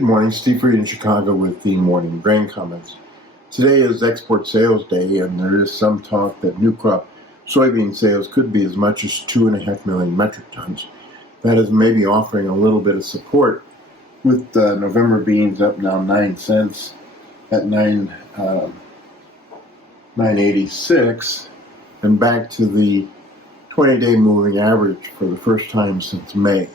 Good morning, Steve Reed in Chicago with the morning grain comments. Today is export sales day, and there is some talk that new crop soybean sales could be as much as 2.5 million metric tons. That is maybe offering a little bit of support, with November beans up now 9 cents at 9.86, and back to the 20-day moving average for the first time since May.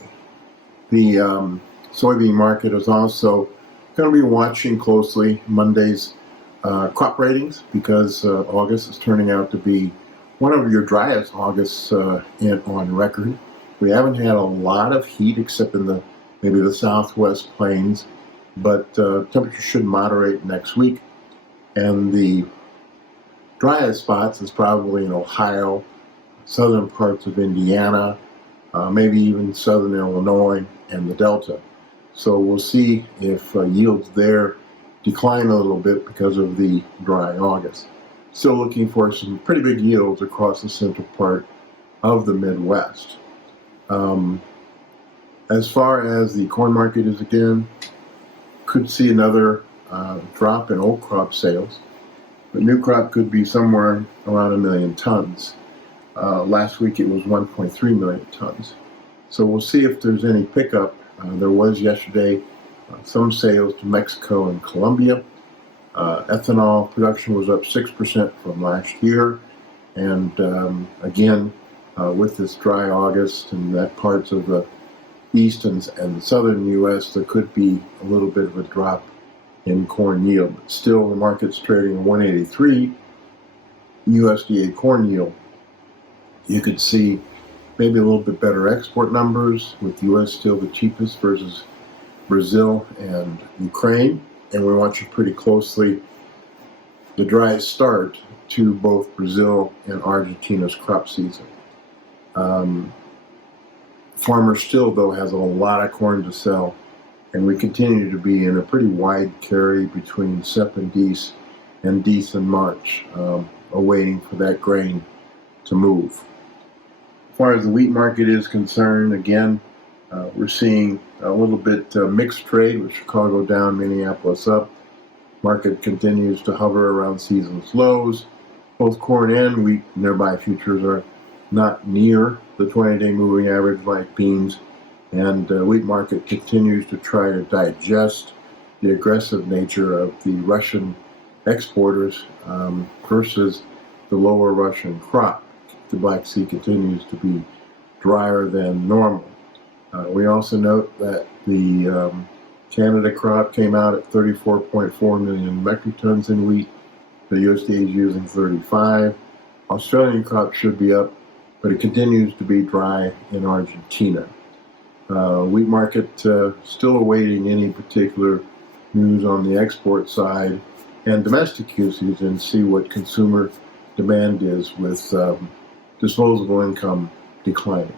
The soybean market is also going to be watching closely Monday's crop ratings, because August is turning out to be one of your driest Augusts on record. We haven't had a lot of heat except in maybe the southwest plains, but temperatures should moderate next week. And the driest spots is probably in Ohio, southern parts of Indiana, maybe even southern Illinois and the Delta. So we'll see if yields there decline a little bit because of the dry August. Still looking for some pretty big yields across the central part of the Midwest. As far as the corn market is, again, could see another drop in old crop sales, but new crop could be somewhere around 1 million tons. Last week it was 1.3 million tons. So we'll see if there's any pickup. There was yesterday some sales to Mexico and Colombia. Ethanol production was up 6% from last year. And again, with this dry August and that parts of the east and southern U.S., there could be a little bit of a drop in corn yield. But still, the market's trading 183 USDA corn yield. You could see maybe a little bit better export numbers, with the U.S. still the cheapest versus Brazil and Ukraine. And we're watching pretty closely the dry start to both Brazil and Argentina's crop season. Farmer still, though, has a lot of corn to sell, and we continue to be in a pretty wide carry between SEP and DEES and March, awaiting for that grain to move. As far as the wheat market is concerned, again, we're seeing a little bit mixed trade, with Chicago down, Minneapolis up. Market continues to hover around season's lows. Both corn and wheat nearby futures are not near the 20-day moving average like beans, and wheat market continues to try to digest the aggressive nature of the Russian exporters versus the lower Russian crop. The Black Sea continues to be drier than normal. We also note that the Canada crop came out at 34.4 million metric tons in wheat. The USDA is using 35. Australian crop should be up, but it continues to be dry in Argentina. Wheat market still awaiting any particular news on the export side and domestic usage, and see what consumer demand is, with disposable income declining.